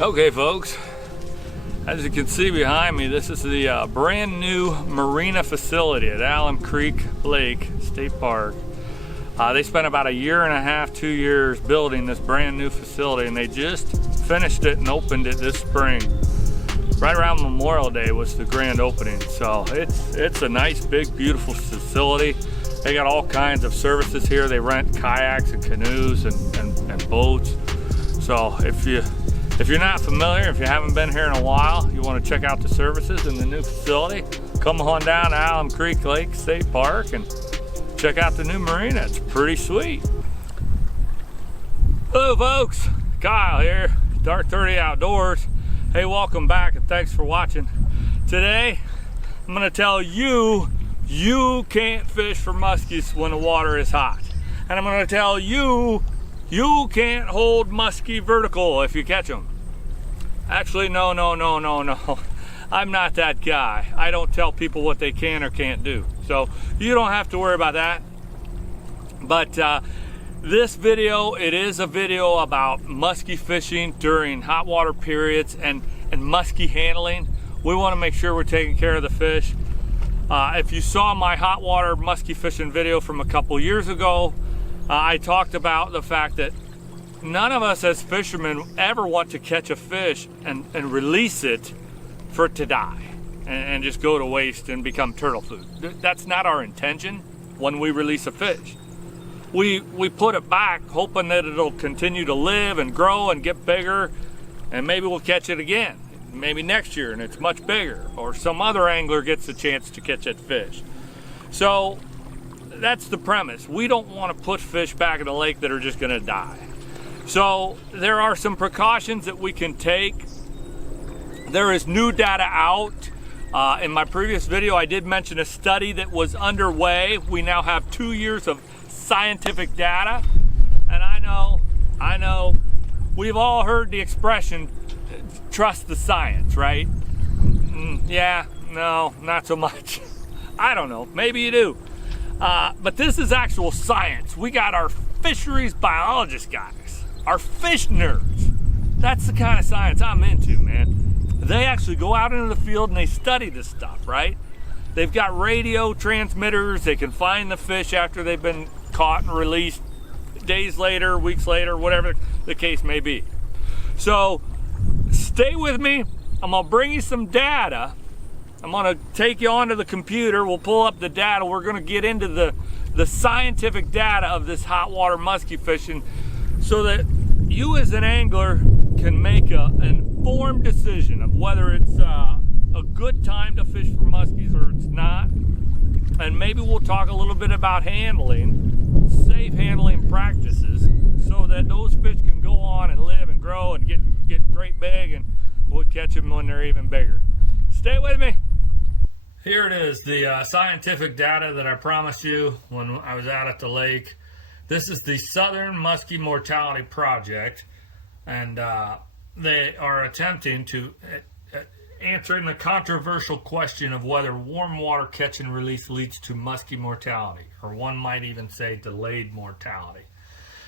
Okay folks, as you can see behind me, this is the brand new marina facility at Alum Creek Lake State Park. They spent about a year and a half, 2 years building this brand new facility, and they just finished it and opened it this spring. Right around Memorial Day was the grand opening. So it's a nice, big, beautiful facility. They got all kinds of services here. They rent kayaks and canoes and boats. So if you're not familiar, if you haven't been here in a while, you want to check out the services in the new facility, come on down to Alum Creek Lake State Park and check out the new marina. It's pretty sweet. Hello folks, Kyle here, Dark 30 Outdoors. Hey, welcome back and thanks for watching. Today, I'm gonna tell you, you can't fish for muskies when the water is hot. And I'm gonna tell you, you can't hold muskie vertical if you catch them. Actually, no. I'm not that guy. I don't tell people what they can or can't do. So you don't have to worry about that. But this video, it is a video about muskie fishing during hot water periods and muskie handling. We want to make sure we're taking care of the fish. If you saw my hot water muskie fishing video from a couple years ago, I talked about the fact that none of us as fishermen ever want to catch a fish and release it for it to die and just go to waste and become turtle food. That's not our intention when we release a fish. We put it back hoping that it'll continue to live and grow and get bigger, and maybe we'll catch it again. Maybe next year and it's much bigger, or some other angler gets a chance to catch that fish. So that's the premise. We don't want to put fish back in the lake that are just going to die. So there are some precautions that we can take. There is new data out. In my previous video, I did mention a study that was underway. We now have 2 years of scientific data. And I know, we've all heard the expression, trust the science, right? Yeah, no, not so much. I don't know, maybe you do. But this is actual science. We got our fisheries biologist guys, our fish nerds. That's the kind of science I'm into, man. They actually go out into the field and they study this stuff, right? They've got radio transmitters. They can find the fish after they've been caught and released days later, weeks later, whatever the case may be. So stay with me. I'm gonna bring you some data. I'm gonna take you onto the computer. We'll pull up the data. We're gonna get into the scientific data of this hot water muskie fishing so that you as an angler can make an informed decision of whether it's a good time to fish for muskies or it's not. And maybe we'll talk a little bit about handling, safe handling practices, so that those fish can go on and live and grow and get great big, and we'll catch them when they're even bigger. Stay with me. Here it is, the scientific data that I promised you when I was out at the lake. This is the Southern Muskie Mortality Project, and they are attempting to answering the controversial question of whether warm water catch and release leads to muskie mortality, or one might even say delayed mortality.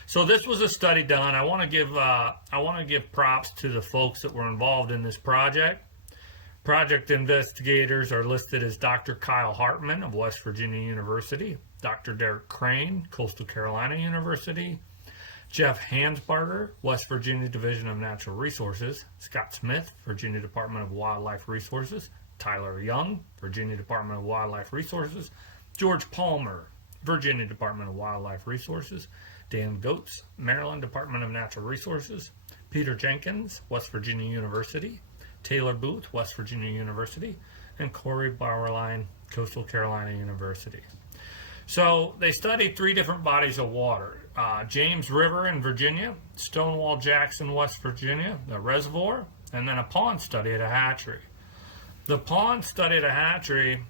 So this was a study done. I want to give props to the folks that were involved in this project. Project investigators are listed as Dr. Kyle Hartman of West Virginia University, Dr. Derek Crane, Coastal Carolina University, Jeff Hansbarger, West Virginia Division of Natural Resources, Scott Smith, Virginia Department of Wildlife Resources, Tyler Young, Virginia Department of Wildlife Resources, George Palmer, Virginia Department of Wildlife Resources, Dan Goetz, Maryland Department of Natural Resources, Peter Jenkins, West Virginia University, Taylor Booth, West Virginia University, and Corey Bauerlein, Coastal Carolina University. So they studied 3 different bodies of water. James River in Virginia, Stonewall Jackson, West Virginia, the reservoir, and then a pond study at a hatchery. The pond study at a hatchery,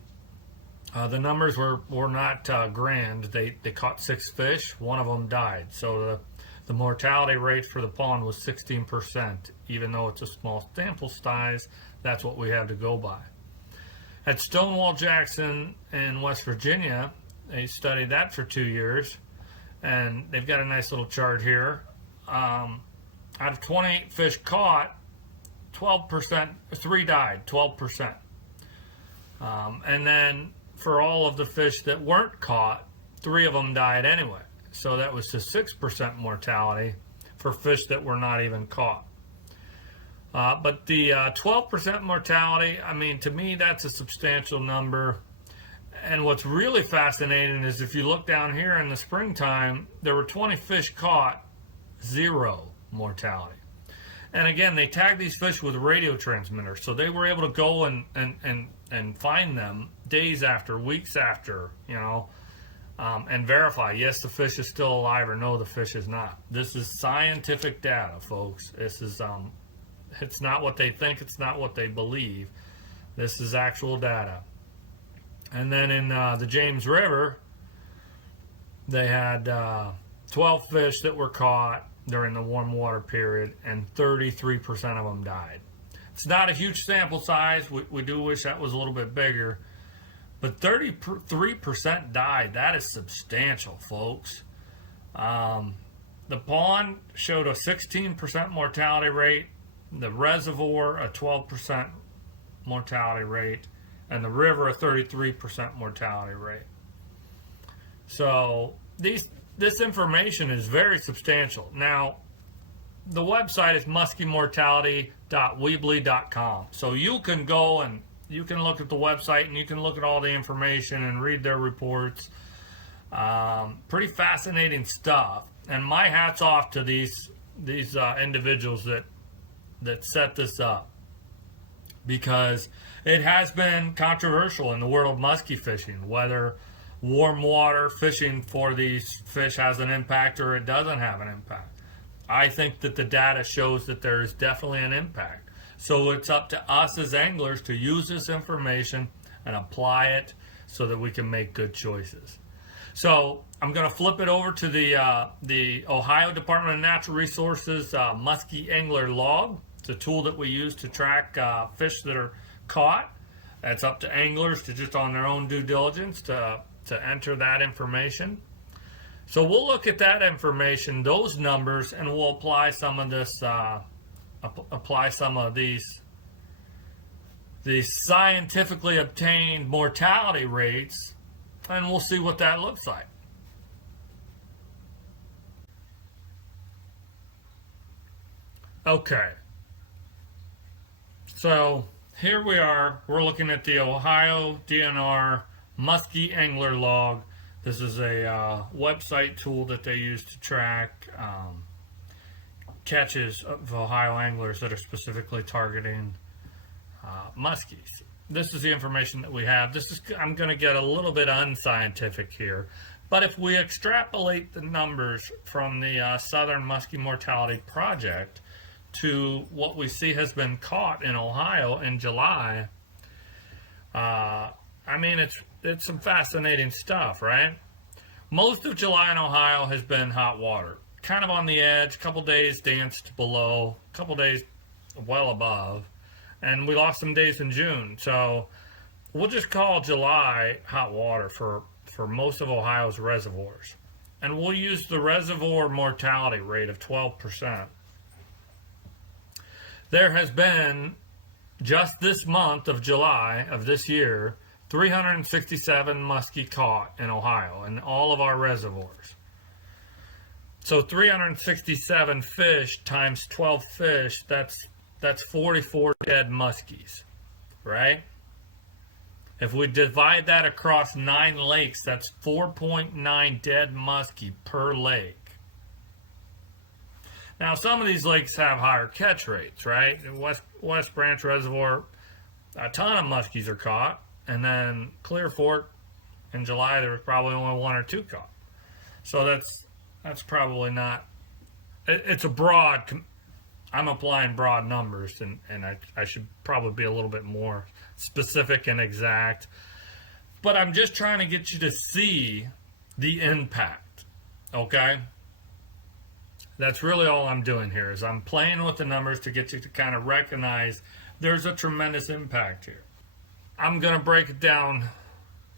the numbers were not grand. They caught 6 fish, one of them died. So the mortality rate for the pond was 16%. Even though it's a small sample size, that's what we have to go by. At Stonewall Jackson in West Virginia, they studied that for 2 years, and they've got a nice little chart here. Out of 28 fish caught, 12%, 3 died, 12%. And then for all of the fish that weren't caught, 3 of them died anyway. So that was a 6% mortality for fish that were not even caught. But the 12% mortality, I mean, to me, that's a substantial number. And what's really fascinating is if you look down here in the springtime, there were 20 fish caught, 0 mortality. And again, they tagged these fish with radio transmitters, so they were able to go and find them days after, weeks after, you know, and verify, yes, the fish is still alive, or no, the fish is not. This is scientific data, folks. This is, it's not what they think, it's not what they believe. This is actual data. And then in the James River, they had 12 fish that were caught during the warm water period, and 33% of them died. It's not a huge sample size. We do wish that was a little bit bigger. But 33% died. That is substantial, folks. The pond showed a 16% mortality rate. The reservoir, a 12% mortality rate. And the river, a 33% mortality rate. So this information is very substantial. Now, the website is muskymortality.weebly.com. So you can go and you can look at the website and you can look at all the information and read their reports. Pretty fascinating stuff. And my hat's off to these individuals that set this up, because it has been controversial in the world of muskie fishing, whether warm water fishing for these fish has an impact or it doesn't have an impact. I think that the data shows that there is definitely an impact. So it's up to us as anglers to use this information and apply it so that we can make good choices. So I'm going to flip it over to the Ohio Department of Natural Resources Muskie Angler Log. It's a tool that we use to track fish that are caught. It's up to anglers to just on their own due diligence to enter that information. So we'll look at that information, those numbers, and we'll apply some of this, apply some of these scientifically obtained mortality rates, and we'll see what that looks like. Okay. So here we are. We're looking at the Ohio DNR Muskie Angler Log. This is a website tool that they use to track catches of Ohio anglers that are specifically targeting muskies. This is the information that we have. I'm going to get a little bit unscientific here, but if we extrapolate the numbers from the Southern Muskie Mortality Project to what we see has been caught in Ohio in July, I mean, it's some fascinating stuff, right? Most of July in Ohio has been hot water, kind of on the edge. A couple days danced below, a couple days well above, and we lost some days in June. So we'll just call July hot water for most of Ohio's reservoirs, and we'll use the reservoir mortality rate of 12%. There has been, just this month of July of this year, 367 muskie caught in Ohio in all of our reservoirs. So 367 fish times 12 fish, that's 44 dead muskies, right? If we divide that across 9 lakes, that's 4.9 dead muskie per lake. Now, some of these lakes have higher catch rates, right? In West Branch Reservoir, a ton of muskies are caught. And then Clear Fork, in July, there was probably only 1 or 2 caught. So that's probably not... It's a broad... I'm applying broad numbers, and I should probably be a little bit more specific and exact. But I'm just trying to get you to see the impact, okay? That's really all I'm doing here, is I'm playing with the numbers to get you to kind of recognize there's a tremendous impact here. I'm going to break it down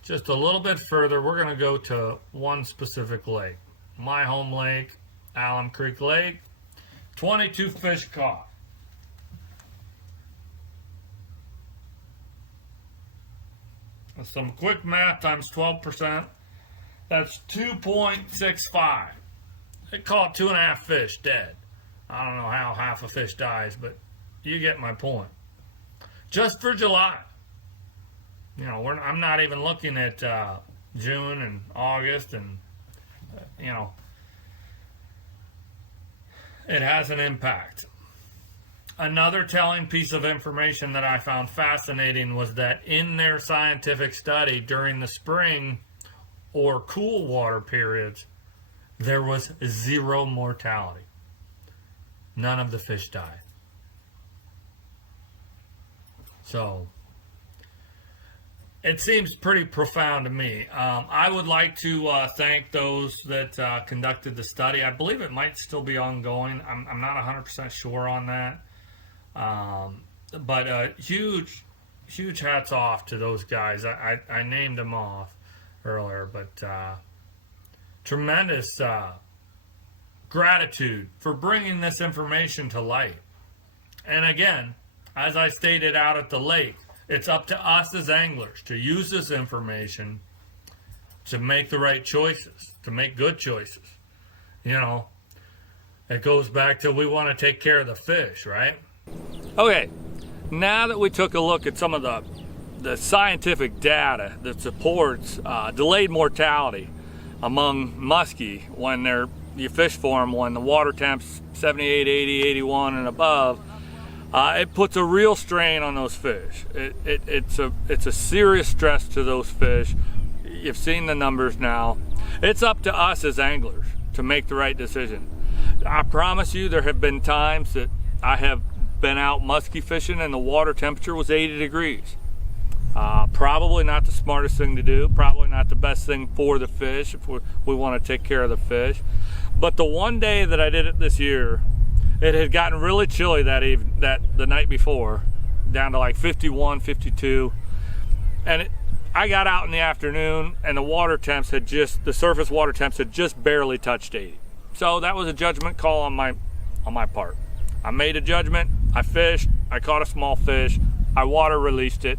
just a little bit further. We're going to go to one specific lake. My home lake, Alum Creek Lake. 22 fish caught. Some quick math times 12%. That's 2.65. They call it 2.5 fish dead. I don't know how half a fish dies, but you get my point. Just for July. You know, I'm not even looking at June and August, and you know, it has an impact. Another telling piece of information that I found fascinating was that in their scientific study during the spring or cool water periods, there was 0 mortality. None of the fish died. So it seems pretty profound to me. I would like to thank those that conducted the study. I believe it might still be ongoing. I'm not 100% sure on that. But huge hats off to those guys. I named them off earlier, but tremendous gratitude for bringing this information to light. And again, as I stated out at the lake, it's up to us as anglers to use this information to make the right choices, to make good choices. You know, it goes back to we want to take care of the fish, right? Okay, now that we took a look at some of the scientific data that supports delayed mortality among muskie when you fish for them when the water temp's 78, 80, 81 and above, it puts a real strain on those fish. It's a serious stress to those fish. You've seen the numbers now. It's up to us as anglers to make the right decision. I promise you there have been times that I have been out muskie fishing and the water temperature was 80 degrees. Probably not the smartest thing to do, probably not the best thing for the fish if we want to take care of the fish. But the one day that I did it this year, it had gotten really chilly the night before, down to like 51, 52. And I got out in the afternoon and the surface water temps had just barely touched 80. So that was a judgment call on my part. I made a judgment, I fished, I caught a small fish, I water released it.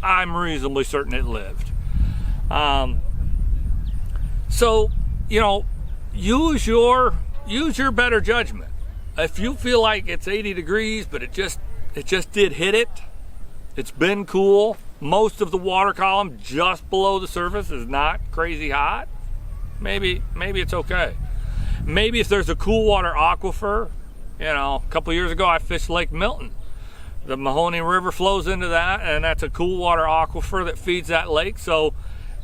I'm reasonably certain it lived. So, you know, use your better judgment. If you feel like it's 80 degrees, but it just did hit it, it's been cool, most of the water column just below the surface is not crazy hot, maybe it's okay. Maybe if there's a cool water aquifer, you know, a couple years ago I fished Lake Milton. The Mahoney River flows into that, and that's a cool water aquifer that feeds that lake. So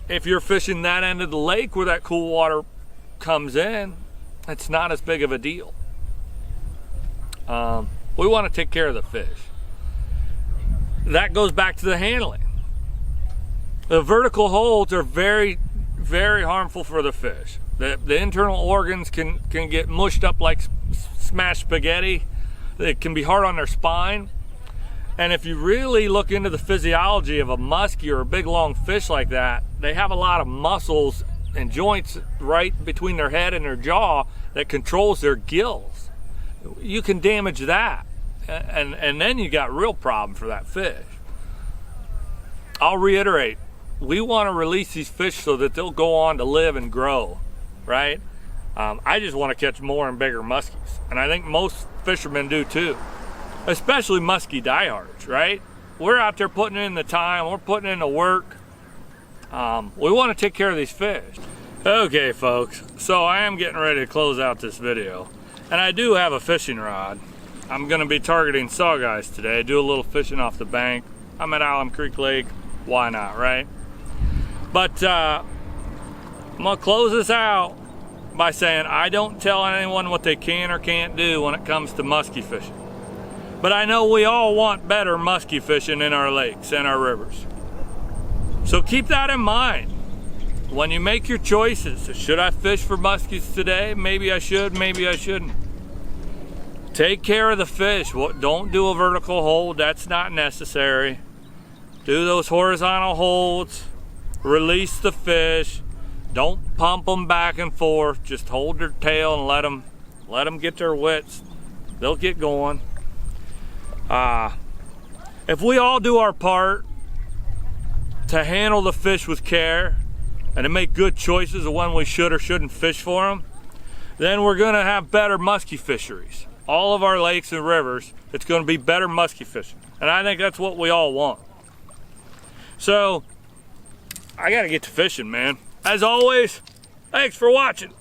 if you're fishing that end of the lake where that cool water comes in, it's not as big of a deal. We want to take care of the fish. That goes back to the handling. The vertical holds are very, very harmful for the fish. The internal organs can get mushed up like smashed spaghetti. It can be hard on their spine. And if you really look into the physiology of a muskie or a big long fish like that, they have a lot of muscles and joints right between their head and their jaw that controls their gills. You can damage that, and then you got a real problem for that fish. I'll reiterate, we want to release these fish so that they'll go on to live and grow, right? I just want to catch more and bigger muskies, and I think most fishermen do too. Especially muskie diehards, right? We're out there putting in the time, we're putting in the work. We want to take care of these fish. Okay, folks, so I am getting ready to close out this video. And I do have a fishing rod. I'm gonna be targeting sawguys today, do a little fishing off the bank. I'm at Alum Creek Lake, why not, right? But I'm gonna close this out by saying I don't tell anyone what they can or can't do when it comes to muskie fishing. But I know we all want better muskie fishing in our lakes and our rivers. So keep that in mind when you make your choices. Should I fish for muskies today? Maybe I should, maybe I shouldn't. Take care of the fish. Don't do a vertical hold, that's not necessary. Do those horizontal holds, release the fish. Don't pump them back and forth, just hold their tail and let them get their wits. They'll get going. If we all do our part to handle the fish with care and to make good choices of when we should or shouldn't fish for them, then we're gonna have better muskie fisheries. All of our lakes and rivers, it's gonna be better muskie fishing. And I think that's what we all want. So, I gotta get to fishing, man. As always, thanks for watching.